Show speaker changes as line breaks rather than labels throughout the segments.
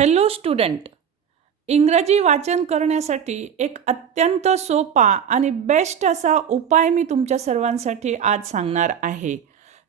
Hello student इंग्रजी वाचन करण्यासाठी एक अत्यंत सोपा आणि बेस्ट असा उपाय मी तुमच्या सर्वांसाठी आज सांगणार आहे.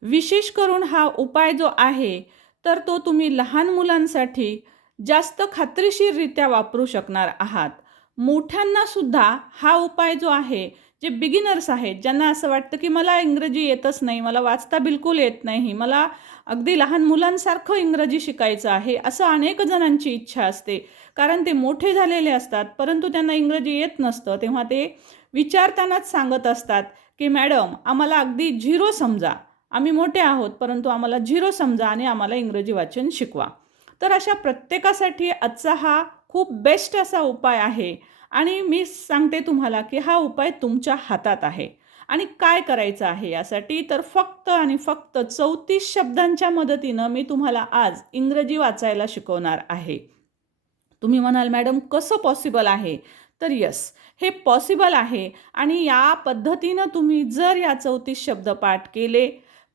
विशेष करून हा उपाय जो आहे तर तो तुम्ही लहान मुलांसाठी जास्त खात्रीशीररित्या वापरू शकणार आहात. मोठ्यांनासुद्धा हा उपाय जो आहे जे बिगिनर्स आहेत ज्यांना असं वाटतं की मला इंग्रजी येतच नाही मला वाचता बिलकुल येत नाही मला अगदी लहान मुलांसारखं इंग्रजी शिकायचं आहे असं अनेक जणांची इच्छा असते. कारण ते मोठे झालेले असतात परंतु त्यांना इंग्रजी येत नसतं तेव्हा ते विचारतानाच सांगत असतात की मॅडम आम्हाला अगदी झिरो समजा. आम्ही मोठे आहोत परंतु आम्हाला झिरो समजा आणि आम्हाला इंग्रजी वाचन शिकवा. तर अशा प्रत्येकासाठी आजचा हा खूप बेस्ट असा उपाय आहे. आणि मी सांगते तुम्हाला की हा उपाय तुमच्या हातात आहे. आणि काय करायचं आहे यासाठी तर फक्त आणि फक्त चौतीस शब्दांच्या मदतीनं मी तुम्हाला आज इंग्रजी वाचायला शिकवणार आहे. तुम्ही म्हणाल मॅडम कसं पॉसिबल आहे? तर यस हे पॉसिबल आहे. आणि या पद्धतीनं तुम्ही जर या चौतीस शब्द पाठ केले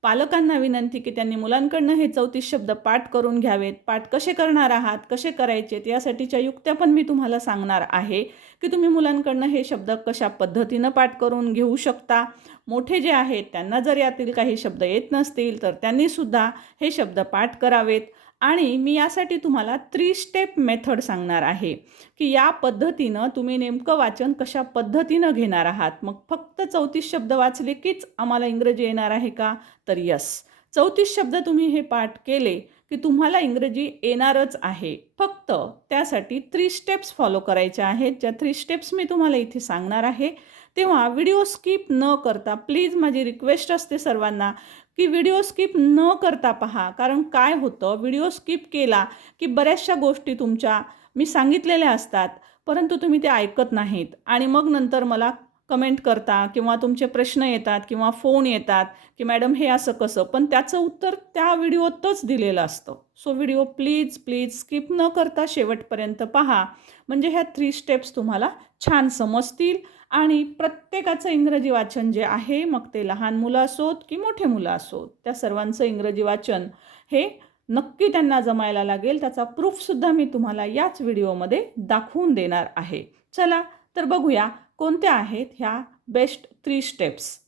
पालकांना विनंती की त्यांनी मुलांकडनं हे चौतीस शब्द पाठ करून घ्यावेत. पाठ कसे करणार आहात? कसे करायचेत? यासाठीच्या युक्त्या पण मी तुम्हाला सांगणार आहे. की तुम्ही मुलांकडनं हे शब्द कशा पद्धतीनं पाठ करून घेऊ शकता? मोठे जे आहेत त्यांना जर यातील काही शब्द येत नसतील तर त्यांनीसुद्धा हे शब्द पाठ करावेत. आणि मी यासाठी तुम्हाला थ्री स्टेप मेथड सांगणार आहे की या पद्धतीनं तुम्ही नेमकं वाचन कशा पद्धतीनं घेणार आहात? मग फक्त चौतीस शब्द वाचले कीच आम्हाला इंग्रजी येणार आहे का? तर यस चौतीस शब्द तुम्ही हे पाठ केले की तुम्हाला इंग्रजी येणारच आहे. फक्त त्यासाठी थ्री स्टेप्स फॉलो करायच्या आहेत. ज्या थ्री स्टेप्स मी तुम्हाला इथे सांगणार आहे. तेव्हा व्हिडिओ स्किप न करता प्लीज माझी रिक्वेस्ट असते सर्वांना की व्हिडिओ स्किप न करता पहा. कारण काय होतं? व्हिडिओ स्किप केला की बऱ्याचशा गोष्टी तुमच्या मी सांगितलेल्या असतात परंतु तुम्ही ते ऐकत नाहीत. आणि मग नंतर मला कमेंट करता किंवा तुमचे प्रश्न येतात किंवा फोन येतात की मॅडम हे असं कसं? पण त्याचं उत्तर त्या व्हिडिओतच दिलेलं असतं. So video please please skip न करता शेवटपर्यंत पहा. म्हणजे ह्या थ्री स्टेप्स तुम्हाला छान समजतील आणि प्रत्येकाचं इंग्रजी वाचन जे आहे मग ते लहान मुलं असोत की मोठे मुलं असोत त्या सर्वांचं इंग्रजी वाचन हे नक्की त्यांना जमायला लागेल. त्याचा प्रूफसुद्धा मी तुम्हाला याच व्हिडिओमध्ये दाखवून देणार आहे. चला तर बघूया कोणत्या आहेत ह्या बेस्ट थ्री स्टेप्स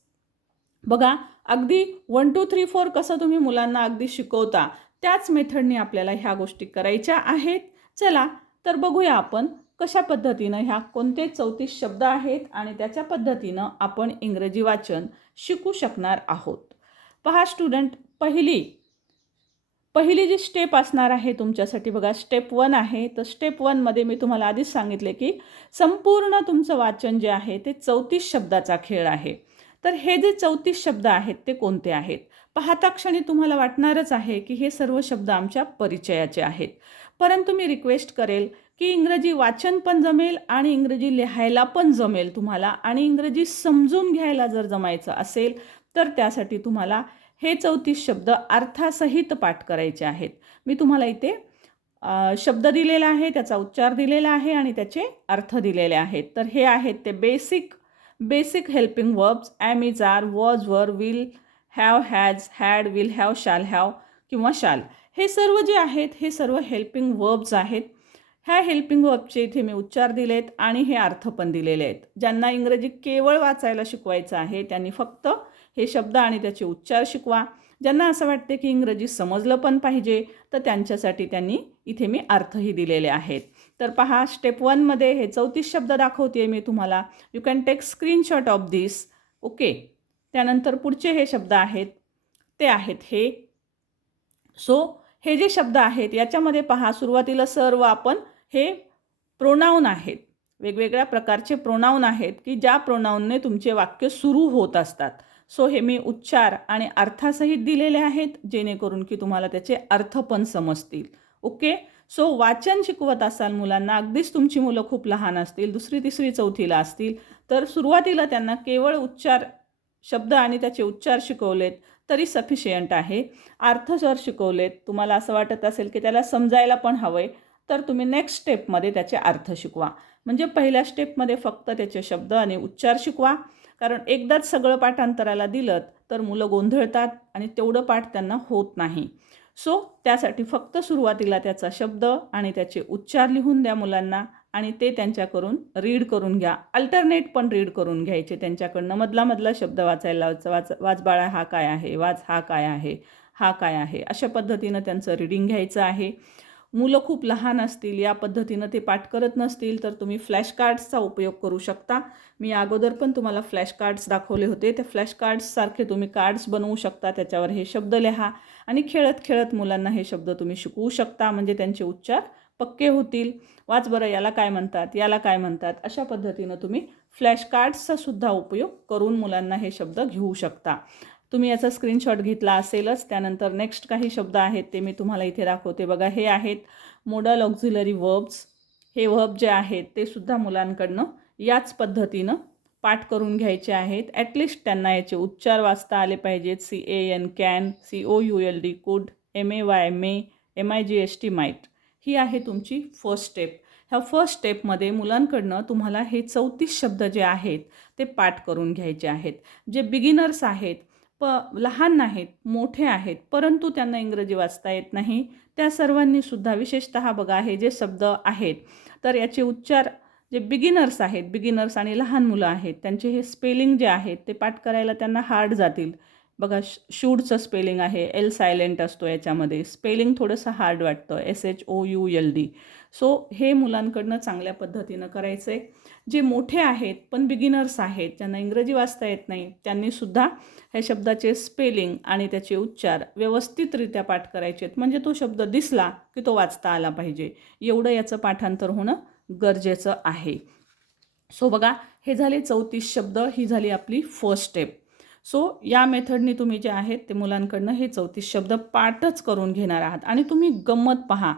बघा अगदी वन टू थ्री फोर कसं तुम्ही मुलांना अगदी शिकवता त्याच मेथडने आपल्याला ह्या गोष्टी करायच्या आहेत. चला तर बघूया आपण कशा पद्धतीनं ह्या कोणते चौतीस शब्द आहेत आणि त्याच्या पद्धतीनं आपण इंग्रजी वाचन शिकू शकणार आहोत. पहा स्टुडंट पहिली पहिली जी स्टेप असणार आहे तुमच्यासाठी बघा स्टेप वन आहे. तर स्टेप वनमध्ये मी तुम्हाला आधीच सांगितले की संपूर्ण तुमचं वाचन जे आहे ते चौतीस शब्दाचा खेळ आहे. तर हे जे चौतीस शब्द आहेत ते कोणते आहेत? पाहता क्षणी तुम्हाला वाटणारच आहे की हे सर्व शब्द आमच्या परिचयाचे आहेत. परंतु मी रिक्वेस्ट करेल की इंग्रजी वाचन पण जमेल आणि इंग्रजी लिहायला पण जमेल तुम्हाला आणि इंग्रजी समजून घ्यायला जर जमायचं असेल तर त्यासाठी तुम्हाला हे चौतीस शब्द अर्थासहित पाठ करायचे आहेत. मी तुम्हाला इथे शब्द दिलेला आहे त्याचा उच्चार दिलेला आहे आणि त्याचे अर्थ दिलेले आहेत. तर हे आहेत ते basic basic helping verbs am is are was were will have has had will have shall have किंवा शाल हे सर्व जे आहेत हे सर्व हेल्पिंग वर्ब्स आहेत. ह्या हेल्पिंग वर्बचे इथे मी उच्चार दिलेत आणि हे अर्थ पण दिलेले आहेत. ज्यांना इंग्रजी केवळ वाचायला शिकवायचं आहे त्यांनी फक्त हे शब्द आणि त्याचे उच्चार शिकवा. ज्यांना असं वाटते की इंग्रजी समजलं पण पाहिजे तर त्यांच्यासाठी त्यांनी इथे मी अर्थही दिलेले आहेत. तर पहा स्टेप वनमध्ये हे चौतीस शब्द दाखवते मी तुम्हाला. You can take screenshot of this okay त्यानंतर पुढचे हे शब्द आहेत. ते आहेत हे. सो हे जे शब्द आहेत याच्यामध्ये पहा सुरुवातीला सर्व आपण हे प्रोनाऊन आहेत. वेगवेगळ्या प्रकारचे प्रोनाऊन आहेत की ज्या प्रोनाऊनने तुमचे वाक्य सुरू होत असतात. सो हे मी उच्चार आणि अर्थासहित दिलेले आहेत जेणेकरून की तुम्हाला त्याचे अर्थ पण समजतील. ओके? सो वाचन शिकवत असाल मुलांना अगदीच तुमची मुलं खूप लहान असतील दुसरी तिसरी चौथीला असतील तर सुरुवातीला त्यांना केवळ उच्चार शब्द आणि त्याचे उच्चार शिकवलेत तरी सफिशियंट आहे. अर्थ जर शिकवलेत तुम्हाला असं वाटत असेल की त्याला समजायला पण हवं आहे तर तुम्ही नेक्स्ट स्टेपमध्ये त्याचे अर्थ शिकवा. म्हणजे पहिल्या स्टेपमध्ये फक्त त्याचे शब्द आणि उच्चार शिकवा. कारण एकदाच सगळं पाठांतराला दिलं तर मुलं गोंधळतात आणि तेवढं पाठ त्यांना होत नाही. सो त्यासाठी फक्त सुरुवातीला त्याचा शब्द आणि त्याचे उच्चार लिहून द्या मुलांना आणि ते त्यांच्याकडून रीड करून घ्या. अल्टरनेट पण रीड करून घ्यायचे. त्यांच्याकडनं मधला मधला शब्द वाचायला वाच वाच बाळा हा काय आहे? वाच हा काय आहे? हा काय आहे? अशा पद्धतीनं त्यांचं रीडिंग घ्यायचं आहे. मुलं खूप लहान असतील या पद्धतीनं ते पाठ करत नसतील तर तुम्ही फ्लॅश कार्ड्सचा उपयोग करू शकता. मी अगोदर पण तुम्हाला फ्लॅश कार्ड्स दाखवले होते. त्या फ्लॅश कार्ड्ससारखे तुम्ही कार्ड्स बनवू शकता. त्याच्यावर हे शब्द लिहा आणि खेळत खेळत मुलांना हे शब्द तुम्ही शिकवू शकता. म्हणजे त्यांचे उच्चार पक्के होतील. वाच बरं याला काय म्हणतात? याला काय म्हणतात? अशा पद्धतीनं तुम्ही फ्लॅश कार्ड्सचा सुद्धा उपयोग करून मुलांना हे शब्द घेऊ शकता. तुम्ही याचा स्क्रीनशॉट घेतला असेलच. त्यानंतर नेक्स्ट काही शब्द आहेत ते मी तुम्हाला इथे दाखवते. बघा हे आहेत मोडल ऑक्झिलरी वर्ब्स हे वर्ब जे आहेत ते सुद्धा मुलांकडनं याच पद्धतीनं पाठ करून घ्यायचे आहेत. ॲटलिस्ट त्यांना याचे उच्चार वाचता आले पाहिजेत. C A N can C O U L D could M A Y may M I G S T might ही आहे तुमची फर्स्ट स्टेप ह्या फर्स्ट स्टेपमध्ये मुलांकडनं तुम्हाला हे चौतीस शब्द जे आहेत ते पाठ करून घ्यायचे आहेत. जे बिगिनर्स आहेत प लहान आहेत मोठे आहेत परंतु त्यांना इंग्रजी वाचता येत नाही. त्या सर्वांनीसुद्धा विशेषतः बघा हे जे शब्द आहेत तर याचे उच्चार जे बिगिनर्स आहेत बिगिनर्स आणि लहान मुलं आहेत त्यांचे हे स्पेलिंग जे आहेत ते पाठ करायला त्यांना हार्ड जातील. बघा श शूडचं स्पेलिंग आहे एल सायलेंट असतो याच्यामध्ये. स्पेलिंग थोडंसं हार्ड वाटतं S H O U L D so हे मुलांकडनं चांगल्या पद्धतीनं करायचं आहे जे मोठे आहेत पण बिगिनर्स आहेत ज्यांना इंग्रजी वाचता येत नाही त्यांनीसुद्धा ह्या शब्दाचे स्पेलिंग आणि त्याचे उच्चार व्यवस्थितरित्या पाठ करायचे आहेत. म्हणजे तो शब्द दिसला की तो वाचता आला पाहिजे. एवढं याचं पाठांतर होणं गरजेचं आहे. सो बघा हे झाले चौतीस शब्द ही झाली आपली फर्स्ट स्टेप सो या मेथडनी तुम्ही जे आहेत ते मुलांकडनं हे चौतीस शब्द पाठच करून घेणार आहात. आणि तुम्ही गंमत पहा.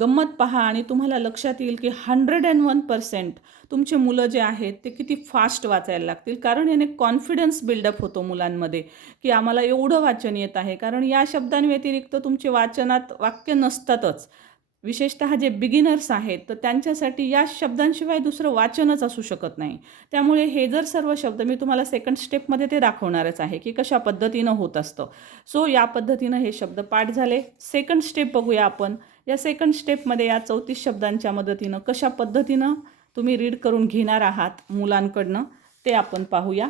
गंमत पहा आणि तुम्हाला लक्षात येईल की हंड्रेड अँड वन पर्सेंट तुमचे मुलं जे आहेत ते किती फास्ट वाचायला लागतील. कारण याने कॉन्फिडन्स बिल्डअप होतो मुलांमध्ये की आम्हाला एवढं वाचन येत आहे. कारण या शब्दांव्यतिरिक्त तुमचे वाचनात वाक्य नसतातच. विशेषतः जे बिगिनर्स आहेत तर त्यांच्यासाठी या शब्दांशिवाय दुसरं वाचनच असू शकत नाही. त्यामुळे हे जर सर्व शब्द मी तुम्हाला सेकंड स्टेपमध्ये ते दाखवणारच आहे की कशा पद्धतीनं होत असतं. सो या पद्धतीनं हे शब्द पाठ झाले. सेकंड स्टेप बघूया आपण. या सेकंड स्टेपमध्ये या चौतीस शब्दांच्या मदतीनं कशा पद्धतीनं तुम्ही रीड करून घेणार आहात मुलांकडनं ते आपण पाहूया.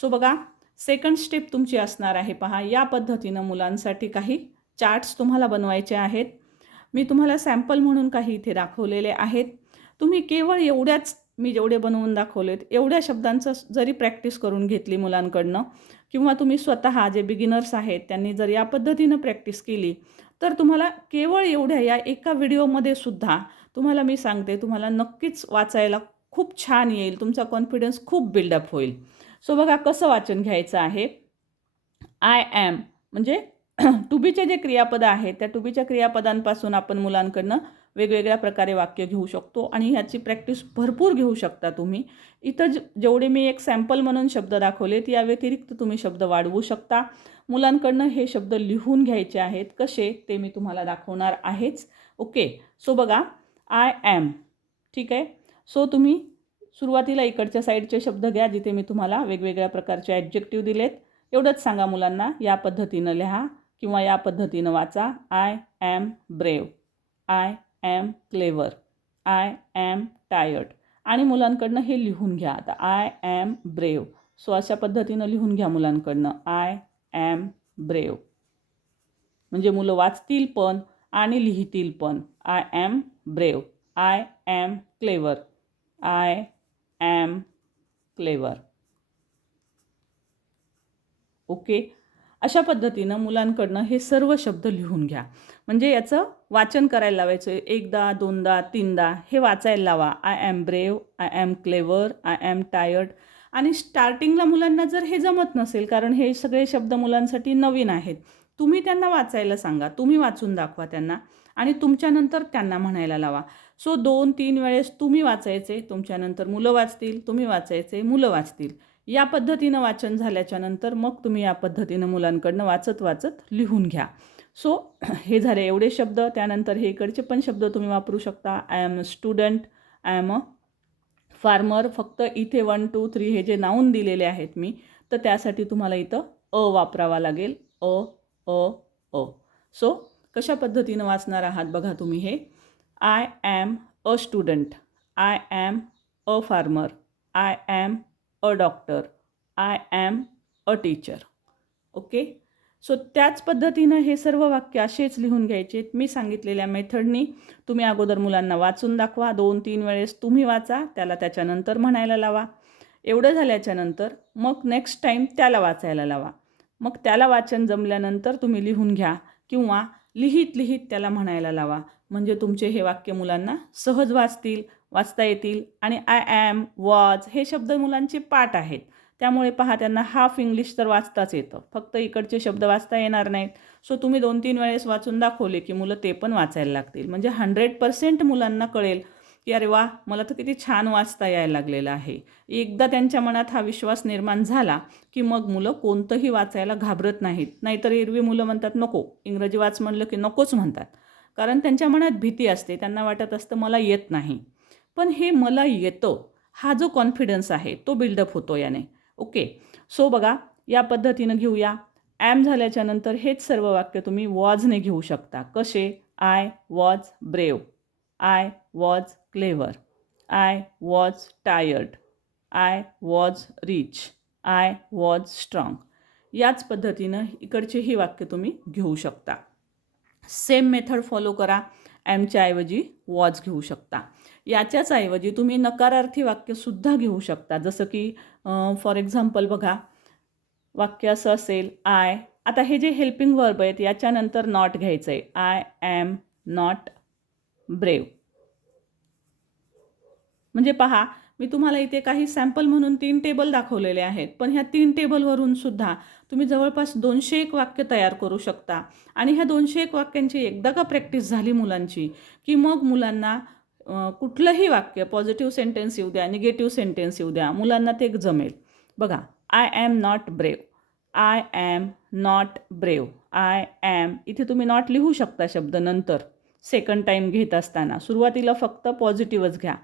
सो बघा. सेकंड स्टेप तुमची असणार आहे पहा. या पद्धतीनं मुलांसाठी काही चार्ट्स तुम्हाला बनवायचे आहेत. मी तुम्हाला सॅम्पल म्हणून काही इथे दाखवलेले आहेत. तुम्ही केवळ एवढ्याच मी जेवढे बनवून दाखवलेत एवढ्या शब्दांचं जरी प्रॅक्टिस करून घेतली मुलांकडनं किंवा तुम्ही स्वतः जे बिगिनर्स आहेत त्यांनी जर या पद्धतीनं प्रॅक्टिस केली तर तुम्हाला केवळ एवढ्या या एका व्हिडिओमध्ये सुद्धा तुम्हाला मी सांगते तुम्हाला नक्कीच वाचायला खूप छान येईल तुमचा कॉन्फिडन्स खूप बिल्डअप होईल. सो बघा कसं वाचन घ्यायचं आहे. आय ॲम म्हणजे टुबीचे जे क्रियापदं आहेत त्या टुबीच्या क्रियापदांपासून आपण मुलांकडनं वेगवेगळ्या प्रकारे वाक्य घेऊ शकतो आणि ह्याची प्रॅक्टिस भरपूर घेऊ शकता तुम्ही. इथं जेवढे मी एक सॅम्पल म्हणून शब्द दाखवलेत या व्यतिरिक्त तुम्ही शब्द वाढवू शकता. मुलांकडनं हे शब्द लिहून घ्यायचे आहेत कसे ते मी तुम्हाला दाखवणार आहेच. ओके सो बघा आय ॲम ठीक आहे? सो तुम्ही सुरुवातीला इकडच्या साईडचे शब्द घ्या जिथे मी तुम्हाला वेगवेगळ्या प्रकारचे ॲडजेक्टिव्ह दिलेत. एवढंच सांगा मुलांना या पद्धतीनं लिहा. किंवा या पद्धतीनं वाचा. I am brave I am clever I am tired आणि मुलांकडनं हे लिहून घ्या आता. आय ॲम ब्रेव सो अशा पद्धतीनं लिहून घ्या मुलांकडनं. आय ॲम ब्रेव म्हणजे मुलं वाचतील पण आणि लिहितील पण. I am brave I am clever I am clever okay अशा पद्धतीनं मुलांकडनं हे सर्व शब्द लिहून घ्या. म्हणजे याचं वाचन करायला लावायचं. एकदा दोनदा तीनदा हे वाचायला लावा. I am brave I am clever I am tired आणि स्टार्टिंगला मुलांना जर हे जमत नसेल कारण हे सगळे शब्द मुलांसाठी नवीन आहेत तुम्ही त्यांना वाचायला सांगा. तुम्ही वाचून दाखवा त्यांना आणि तुमच्यानंतर त्यांना म्हणायला लावा. सो दोन तीन वेळेस तुम्ही वाचायचे तुमच्यानंतर मुलं वाचतील तुम्ही वाचायचे मुलं वाचतील. या पद्धतीनं वाचन झाल्याच्यानंतर मग तुम्ही या पद्धतीनं मुलांकडनं वाचत वाचत लिहून घ्या. सो हे झाले एवढे शब्द. त्यानंतर हे इकडचे पण शब्द तुम्ही वापरू शकता. I am a student I am a farmer फक्त इथे वन टू थ्री हे जे नाऊन दिलेले आहेत मी तर त्यासाठी तुम्हाला इथं अ वापरावा लागेल. अ अ अ. सो कशा पद्धतीनं वाचणार आहात बघा तुम्ही हे. I am a student I am a farmer I am a doctor I am a teacher okay so त्याच पद्धतीनं हे सर्व वाक्य असेच लिहून घ्यायचे. मी सांगितलेल्या मेथडनी तुम्ही अगोदर मुलांना वाचून दाखवा. दोन तीन वेळेस तुम्ही वाचा. त्याला त्याच्यानंतर म्हणायला लावा. एवढं झाल्याच्यानंतर मग नेक्स्ट टाईम त्याला वाचायला लावा. मग त्याला वाचन जमल्यानंतर तुम्ही लिहून घ्या किंवा लिहित लिहित त्याला म्हणायला लावा. म्हणजे तुमचे हे वाक्य मुलांना सहज वाचतील. वाचता येतील आणि आय ॲम वॉज हे शब्द मुलांचे पाठ आहेत. त्यामुळे पहा त्यांना हाफ इंग्लिश तर वाचताच येतं. फक्त इकडचे शब्द वाचता येणार नाहीत. सो तुम्ही दोन तीन वेळेस वाचून दाखवले की मुलं ते पण वाचायला लागतील. म्हणजे हंड्रेड पर्सेंट मुलांना कळेल की अरे वा मला तर किती छान वाचता यायला लागलेलं आहे. एकदा त्यांच्या मनात हा विश्वास निर्माण झाला की मग मुलं कोणतंही वाचायला घाबरत नाहीत. नाहीतर एरवी मुलं म्हणतात नको इंग्रजी वाच म्हणलं की नकोच म्हणतात. कारण त्यांच्या मनात भीती असते. त्यांना वाटत असतं मला येत नाही. पण हे मला येतं. हा जो कॉन्फिडन्स आहे तो बिल्डअप होतो याने. ओके सो बघा या पद्धतीनं घेऊया. ॲम झाल्याच्यानंतर हेच सर्व वाक्य तुम्ही वॉजने घेऊ शकता. कसे? I was brave I was clever I was tired I was rich I was strong याच पद्धतीनं इकडचेही वाक्य तुम्ही घेऊ शकता. सेम मेथड फॉलो करा. ॲमच्या ऐवजी वॉज घेऊ शकता. याच्याच ऐवजी तुम्ही नकारार्थी वाक्यसुद्धा घेऊ शकता. जसं की फॉर एक्झाम्पल बघा वाक्य असं असेल आय आता हे जे हेल्पिंग वर्ब आहेत याच्यानंतर नॉट घ्यायचं आहे आय ॲम नॉट ब्रेव म्हणजे पहा मी तुम्हाला इथे काही सॅम्पल म्हणून तीन टेबल दाखवलेले आहेत. पण ह्या तीन टेबलवरून सुद्धा तुम्ही जवळपास दोनशे एक वाक्य तयार करू शकता. आणि ह्या दोनशे एक वाक्यांची एकदा का प्रॅक्टिस झाली मुलांची की मग मुलांना कुठलंही वाक्य पॉझिटिव्ह सेंटेन्स येऊ द्या निगेटिव्ह सेंटेन्स येऊ द्या मुलांना ते जमेल. बघा I am not brave I am not brave I am इथे तुम्ही नॉट लिहू शकता शब्द नंतर. सेकंड टाईम घेत असताना सुरुवातीला फक्त पॉझिटिव्हच घ्या.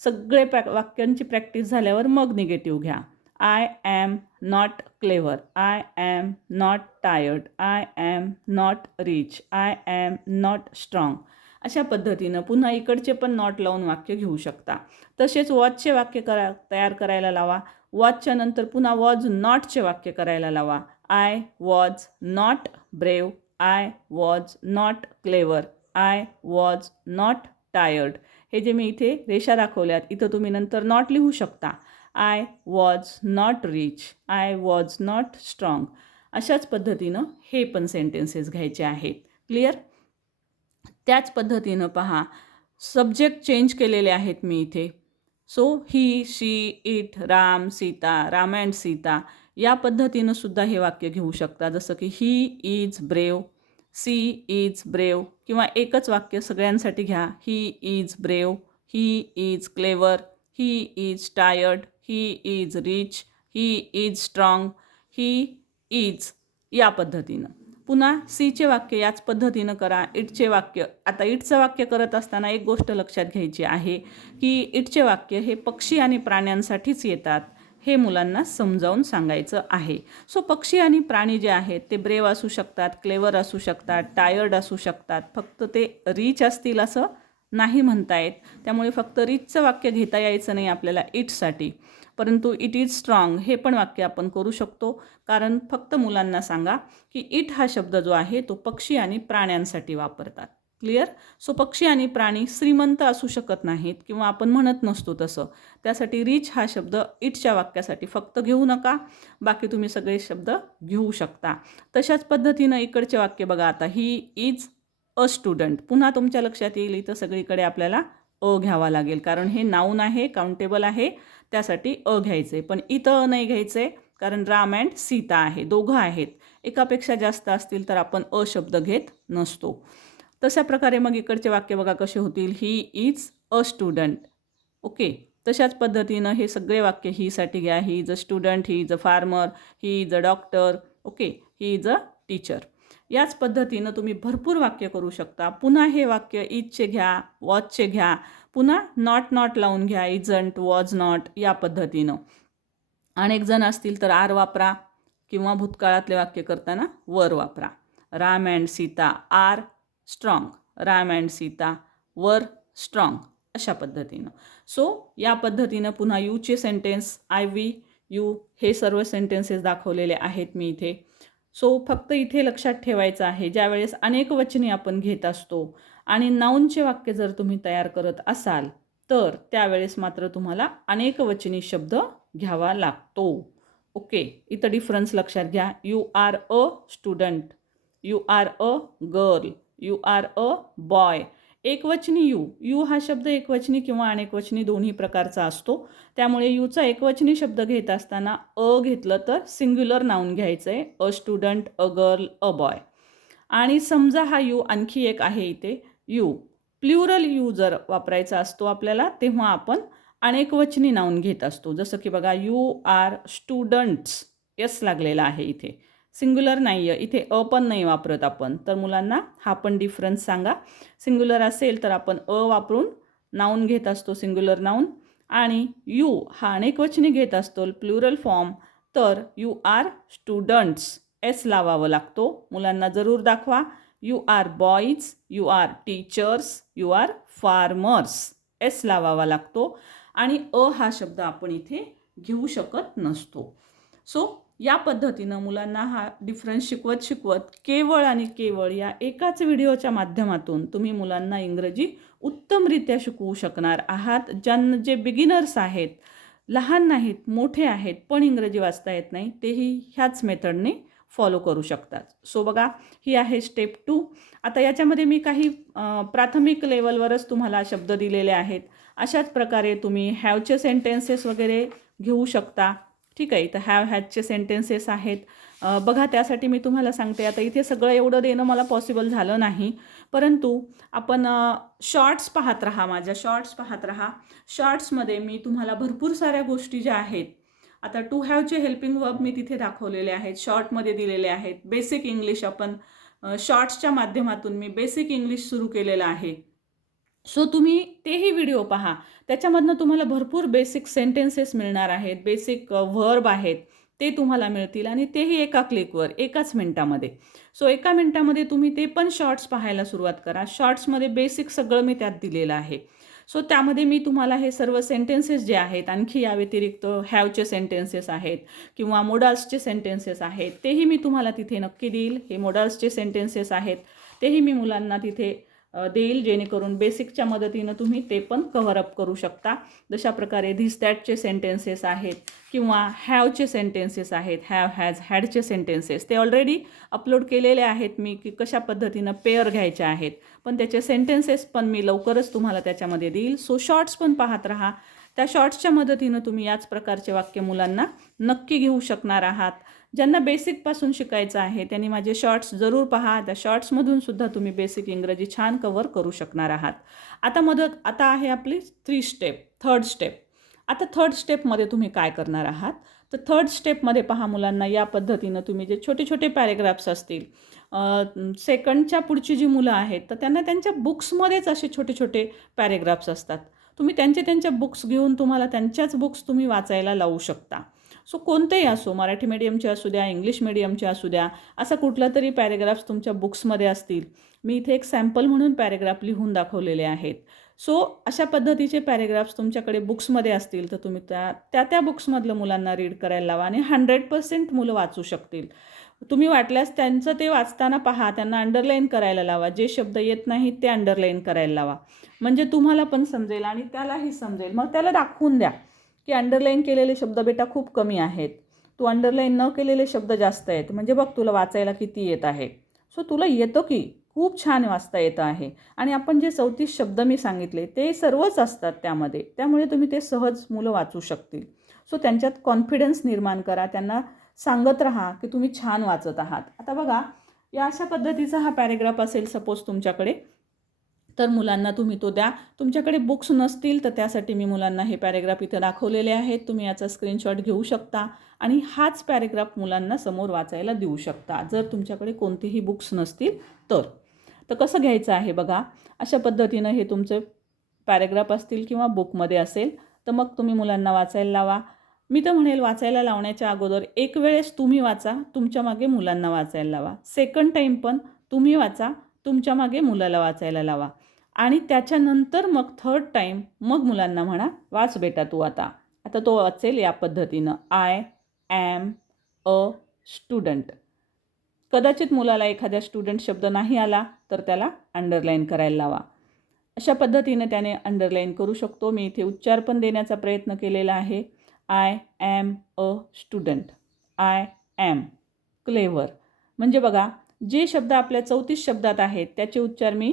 सगळे प्रॅ वाक्यांची प्रॅक्टिस झाल्यावर मग निगेटिव्ह घ्या. I am not clever I am not tired I am not rich I am not strong अशा पद्धतीनं पुन्हा इकडचे पण नॉट लावून वाक्य घेऊ शकता. तसेच वॉचचे वाक्य करा तयार करायला लावा. वॉचच्या नंतर पुन्हा वॉज नॉटचे वाक्य करायला लावा. I was not brave I was not clever I was not tired हे जे मी इथे रेषा दाखवल्यात इथं तुम्ही नंतर नॉट लिहू शकता. I was not rich I was not strong अशाच पद्धतीनं हे पण सेंटेन्सेस घ्यायचे आहेत. क्लिअर त्याच पद्धतीनं पहा. सब्जेक्ट चेंज केलेले आहेत मी इथे. So he she it Ram Sita Ram and Sita या पद्धतीनं सुद्धा हे वाक्य घेऊ शकता. जसं की he is brave she is brave किंवा एकच वाक्य सगळ्यांसाठी घ्या. He is brave he is clever he is tired he is rich he is strong he is या पद्धतीनं. पुन्हा सीचे वाक्य याच पद्धतीनं करा. इटचे वाक्य आता इटचं वाक्य करत असताना एक गोष्ट लक्षात घ्यायची आहे की इटचे वाक्य हे पक्षी आणि प्राण्यांसाठीच येतात. हे मुलांना समजावून सांगायचं आहे. सो पक्षी आणि प्राणी जे आहेत ते ब्रेव असू शकतात क्लेवर असू शकतात टायर्ड असू शकतात. फक्त ते रिच असतील असं नाही म्हणता येत. त्यामुळे फक्त रिचचं वाक्य घेता यायचं नाही आपल्याला इटसाठी परंतु इट इज स्ट्रॉंग हे पण वाक्य आपण करू शकतो. कारण फक्त मुलांना सांगा की इट हा शब्द जो आहे तो पक्षी आणि प्राण्यांसाठी वापरतात. क्लिअर? सो पक्षी आणि प्राणी श्रीमंत असू शकत नाहीत किंवा आपण म्हणत नसतो तसं. त्यासाठी रिच हा शब्द इटच्या वाक्यासाठी फक्त घेऊ नका. बाकी तुम्ही सगळे शब्द घेऊ शकता. तशाच पद्धतीनं इकडचे वाक्य बघा आता. ही इज अ स्टुडंट पुन्हा तुमच्या लक्षात येईल इथं सगळीकडे आपल्याला अ घ्यावा लागेल. कारण हे नाऊन आहे काउंटेबल आहे. त्यासाठी अ घ्यायचे. पण इथं अ नाही घ्यायचे कारण राम अँड सीता आहे. दोघं आहेत. एकापेक्षा जास्त असतील तर आपण अ शब्द घेत नसतो. तशा प्रकारे मग इकडचे वाक्य बघा कसे होतील. He is a student okay तशाच पद्धतीनं हे सगळे वाक्य हीसाठी घ्या. He is a student he is a farmer he is a doctor okay he is a teacher याच पद्धतीनं तुम्ही भरपूर वाक्य करू शकता. पुन्हा हे वाक्य इजचे घ्या वॉचचे घ्या. पुन्हा नॉट नॉट लावून घ्या. इजंट वॉज नॉट या पद्धतीनं. अनेक जण असतील तर आर वापरा किंवा भूतकाळातले वाक्य करताना वर वापरा. Ram and Sita are strong Ram and Sita were strong अशा पद्धतीनं. सो या पद्धतीनं पुन्हा यूचे सेंटेन्स आय वी यू हे सर्व सेंटेन्सेस दाखवलेले आहेत मी इथे. सो फक्त इथे लक्षात ठेवायचं आहे ज्यावेळेस अनेक वचने आपण घेत असतो आणि नाऊनचे वाक्य जर तुम्ही तयार करत असाल तर त्यावेळेस मात्र तुम्हाला अनेक वचनी शब्द घ्यावा लागतो. ओके इथं डिफरन्स लक्षात घ्या. You are a student you are a girl you are a boy एकवचनी you you हा शब्द एकवचनी किंवा अनेकवचनी दोन्ही प्रकारचा असतो. त्यामुळे यूचा एकवचनी शब्द घेत असताना अ घेतलं तर सिंग्युलर नाऊन घ्यायचं आहे a student a girl a boy आणि समजा हा यू आणखी एक आहे इथे. यू प्ल्युरल यू जर वापरायचा असतो आपल्याला तेव्हा आपण अनेकवचनी नाऊन घेत असतो. जसं की बघा यू आर स्टुडंट्स यस लागलेला आहे इथे. सिंग्युलर नाही आहे इथे अ पण नाही वापरत आपण. तर मुलांना हा पण डिफरन्स सांगा. सिंग्युलर असेल तर आपण अ वापरून नाऊन घेत असतो सिंग्युलर नाऊन आणि यू हा अनेकवचनी घेत असतो प्लुरल फॉर्म. तर यू आर स्टुडंट्स. एस लावावं लागतो. मुलांना जरूर दाखवा. You are boys you are teachers you are farmers. S लावावा लागतो. आणि अ हा शब्द आपण इथे घेऊ शकत नसतो. सो या पद्धतीनं मुलांना हा डिफरन्स शिकवत शिकवत केवळ आणि केवळ या एकाच व्हिडिओच्या माध्यमातून तुम्ही मुलांना इंग्रजी उत्तमरित्या शिकवू शकणार आहात. ज्यांना जे बिगिनर्स आहेत लहान नाहीत मोठे आहेत पण इंग्रजी वाचता येत नाही तेही ह्याच मेथडने फॉलो करू शकतात. सो बघा ही आहे स्टेप टू आता याच्यामध्ये मी काही प्राथमिक लेवलवरच तुम्हाला शब्द दिलेले आहेत. अशाच प्रकारे तुम्ही हॅवचे सेंटेन्सेस वगैरे घेऊ शकता. ठीक आहे इथं हॅव हॅजचे सेंटेन्सेस आहेत. बघा त्यासाठी मी तुम्हाला सांगते आता इथे सगळं एवढं देणं मला पॉसिबल झालं नाही. परंतु आपण शॉर्ट्स पाहत राहा माझ्या शॉर्ट्स पाहत राहा. शॉर्ट्समध्ये मी तुम्हाला भरपूर साऱ्या गोष्टी ज्या आहेत आता टू हॅवचे हेल्पिंग वर्ब मी तिथे दाखवलेले आहेत शॉर्टमध्ये दिलेले आहेत. बेसिक इंग्लिश आपण शॉर्ट्सच्या माध्यमातून मी बेसिक इंग्लिश सुरू केलेलं आहे. सो तुम्ही तेही व्हिडिओ पहा. त्याच्यामधनं तुम्हाला भरपूर बेसिक सेंटेन्सेस मिळणार आहेत बेसिक व्हर्ब आहेत ते तुम्हाला मिळतील आणि तेही एका क्लिकवर एकाच मिनटामध्ये. सो एका मिनटामध्ये तुम्ही ते पण शॉर्ट्स पाहायला सुरुवात करा. शॉर्ट्समध्ये बेसिक सगळं मी त्यात दिलेलं आहे. सो त्यामध्ये मी तुम्हाला हे सर्व सेंटेन्सेस जे आहेत आणखी या व्यतिरिक्त हॅवचे सेंटेन्सेस आहेत किंवा मोडाल्सचे सेंटेन्सेस आहेत तेही मी तुम्हाला तिथे नक्की देईल. हे मोडाल्सचे सेंटेन्सेस आहेत तेही मी मुलांना तिथे देईल जेणेकरून बेसिकच्या मदतीनं तुम्ही ते पण कव्हरअप करू शकता. जशा प्रकारे धिस दॅटचे सेंटेन्सेस आहेत किंवा हॅवचे सेंटेन्सेस आहेत हॅव हॅज हॅडचे सेंटेन्सेस ते ऑलरेडी अपलोड केलेले आहेत मी की कशा पद्धतीनं पेअर घ्यायचे आहेत. पण त्याचे सेंटेन्सेस पण मी लवकरच तुम्हाला त्याच्यामध्ये देईल. सो शॉर्ट्स पण पाहत राहा. त्या शॉर्ट्सच्या मदतीनं तुम्ही याच प्रकारचे वाक्य मुलांना नक्की घेऊ शकणार आहात. ज्यांना बेसिकपासून शिकायचं आहे त्यांनी माझे शॉर्ट्स जरूर पहा. त्या शॉर्ट्समधून सुद्धा तुम्ही बेसिक इंग्रजी छान कवर करू शकणार आहात. आता मदत आता आहे आपली थ्री स्टेप थर्ड स्टेप आता थर्ड स्टेपमध्ये तुम्ही काय करणार आहात? तर थर्ड स्टेपमध्ये पहा मुलांना या पद्धतीनं तुम्ही जे छोटे छोटे पॅरेग्राफ्स असतील सेकंडच्या पुढची जी मुलं आहेत तर त्यांना त्यांच्या बुक्समध्येच असे छोटे छोटे पॅरेग्राफ्स असतात. तुम्ही त्यांचे त्यांच्या बुक्स घेऊन तुम्हाला त्यांच्याच बुक्स तुम्ही वाचायला लावू शकता. सो कोणतेही असो मराठी मीडियमचे असू द्या इंग्लिश मीडियमचे असू द्या असा कुठला तरी पॅरेग्राफ्स तुमच्या बुक्समध्ये असतील. मी इथे एक सॅम्पल म्हणून पॅरेग्राफ लिहून दाखवलेले आहेत. सो अशा पद्धतीचे पॅरेग्राफ्स तुमच्याकडे बुक्समध्ये असतील तर तुम्ही त्या त्या त्या बुक्समधलं मुलांना रीड करायला लावा आणि हंड्रेड पर्सेंट मुलं वाचू शकतील. तुम्ही वाटल्यास त्यांचं ते वाचताना पहा त्यांना अंडरलाईन करायला लावा. जे शब्द येत नाहीत ते अंडरलाईन करायला लावा. म्हणजे तुम्हाला पण समजेल आणि त्यालाही समजेल. मग त्याला दाखवून द्या. की अंडरलाईन केलेले शब्द बेटा खूप कमी आहेत. तू अंडरलाईन न केलेले शब्द जास्त आहेत. म्हणजे बघ तुला वाचायला किती येत आहे. सो तुला येतं की खूप छान वाचता येतं आहे. आणि आपण जे चौतीस शब्द मी सांगितले ते सर्वच असतात त्यामध्ये. त्यामुळे तुम्ही ते सहज मुलं वाचू शकतील. सो त्यांच्यात कॉन्फिडन्स निर्माण करा. त्यांना सांगत राहा की तुम्ही छान वाचत आहात. आता बघा या अशा पद्धतीचा हा पॅरेग्राफ असेल सपोज तुमच्याकडे. तर मुलांना तुम्ही तो द्या. तुमच्याकडे बुक्स नसतील तर त्यासाठी मी मुलांना हे पॅरेग्राफ इथं दाखवलेले आहेत. तुम्ही याचा स्क्रीनशॉट घेऊ शकता आणि हाच पॅरेग्राफ मुलांना समोर वाचायला देऊ शकता. जर तुमच्याकडे कोणतेही बुक्स नसतील तर. तर कसं घ्यायचं आहे बघा. अशा पद्धतीनं हे तुमचे पॅरेग्राफ असतील किंवा बुकमध्ये असेल तर मग तुम्ही मुलांना वाचायला लावा. मी तर म्हणेल वाचायला लावण्याच्या अगोदर एक वेळेस तुम्ही वाचा तुमच्या मागे मुलांना वाचायला लावा. सेकंड टाईम पण तुम्ही वाचा तुमच्या मागे मुलाला वाचायला लावा. आणि त्याच्यानंतर मग थर्ड टाईम मग मुलांना म्हणा वाच बेटा तू आता. आता तो वाचेल या पद्धतीनं. आय ॲम अ स्टुडंट कदाचित मुलाला एखाद्या स्टुडंट शब्द नाही आला तर त्याला अंडरलाईन करायला लावा. अशा पद्धतीने त्याने अंडरलाईन करू शकतो. मी इथे उच्चार पण देण्याचा प्रयत्न केलेला आहे. I am a student I am clever म्हणजे बघा जे शब्द आपल्या चौतीस शब्दात आहेत त्याचे उच्चार मी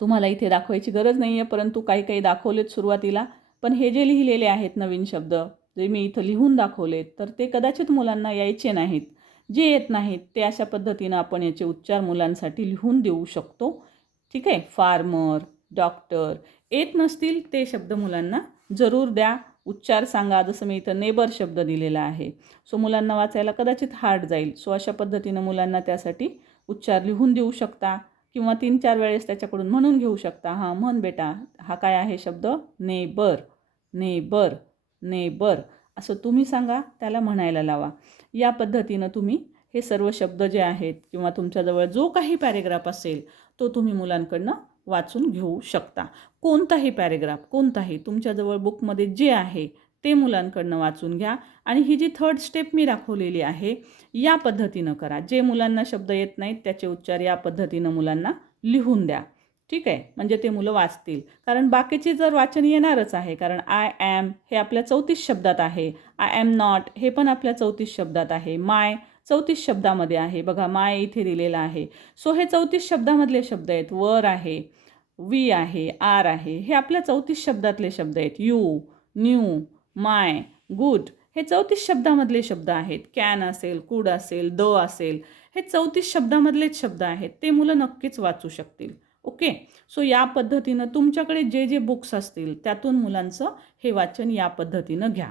तुम्हाला इथे दाखवायची गरज नाही आहे परंतु काही काही दाखवलेत सुरुवातीला. पण हे जे लिहिलेले आहेत नवीन शब्द जे मी इथं लिहून दाखवलेत तर ते कदाचित मुलांना यायचे नाहीत. जे येत नाहीत ते अशा पद्धतीनं आपण याचे उच्चार मुलांसाठी लिहून देऊ शकतो. ठीक आहे? फार्मर डॉक्टर येत नसतील ते शब्द मुलांना जरूर द्या. उच्चार सांगा जसं मी इथं नेबर शब्द दिलेला आहे. सो मुलांना वाचायला कदाचित हार्ड जाईल. सो अशा पद्धतीनं मुलांना त्यासाठी उच्चार लिहून देऊ शकता. किंवा तीन चार वेळेस त्याच्याकडून म्हणून घेऊ शकता. हां म्हण बेटा हा काय आहे शब्द? Neighbour neighbour neighbour. असं तुम्ही सांगा त्याला म्हणायला लावा. या पद्धतीनं तुम्ही हे सर्व शब्द जे आहेत किंवा तुमच्याजवळ जो काही पॅरेग्राफ असेल तो तुम्ही मुलांकडनं वाचून घेऊ शकता. कोणताही पॅरेग्राफ कोणताही तुमच्याजवळ बुकमध्ये जे आहे ते मुलांकडनं वाचून घ्या. आणि ही जी थर्ड स्टेप मी दाखवलेली आहे या पद्धतीनं करा. जे मुलांना शब्द येत नाहीत त्याचे उच्चार या पद्धतीनं मुलांना लिहून द्या. ठीक आहे? म्हणजे ते मुलं वाचतील. कारण बाकीचे जर वाचन येणारच आहे कारण आय ॲम हे आपल्या चौतीस शब्दात आहे. आय ॲम नॉट हे पण आपल्या चौतीस शब्दात आहे. माय चौतीस शब्दामध्ये आहे. बघा माय इथे दिलेलं आहे. सो हे चौतीस शब्दामधले शब्द आहेत. वर आहे वी आहे आर आहे. हे आपल्या चौतीस शब्दातले शब्द आहेत. यू न्यू माय गुड हे चौतीस शब्दामधले शब्द आहेत. कॅन असेल कूड असेल द असेल हे चौतीस शब्दामधलेच शब्द आहेत. ते मुलं नक्कीच वाचू शकतील. ओके? सो या पद्धतीनं तुमच्याकडे जे जे बुक्स असतील त्यातून मुलांचं हे वाचन या पद्धतीनं घ्या.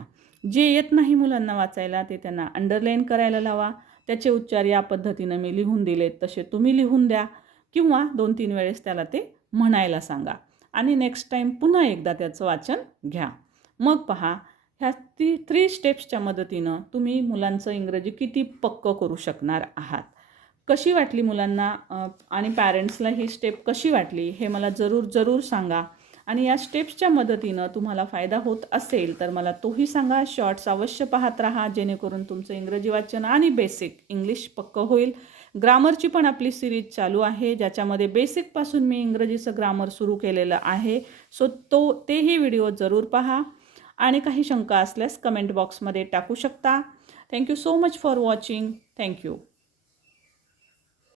जे येत नाही मुलांना वाचायला ते त्यांना अंडरलाईन करायला लावा. त्याचे उच्चार या पद्धतीनं मी लिहून दिलेत तसे तुम्ही लिहून द्या. किंवा दोन तीन वेळेस त्याला ते म्हणायला सांगा. आणि नेक्स्ट टाईम पुन्हा एकदा त्याचं वाचन घ्या. मग पहा ह्या ती थ्री स्टेप्सच्या मदतीनं तुम्ही मुलांचं इंग्रजी किती पक्क करू शकणार आहात. कशी वाटली मुलांना आणि पॅरेंट्सला ही स्टेप कशी वाटली हे मला जरूर जरूर सांगा. आणि या स्टेप्सच्या मदतीनं तुम्हाला फायदा होत असेल तर मला तोही सांगा. शॉर्ट्स अवश्य पाहत राहा जेणेकरून तुमचं इंग्रजी वाचन आणि बेसिक इंग्लिश पक्क होईल. ग्रामरची पण आपली सिरीज चालू आहे ज्याच्यामध्ये बेसिकपासून मी इंग्रजीचं ग्रामर सुरू केलेलं आहे. सो तो तेही व्हिडिओ जरूर पहा. आणि काही शंका असल्यास कमेंट बॉक्समध्ये टाकू शकता. Thank you so much for watching thank you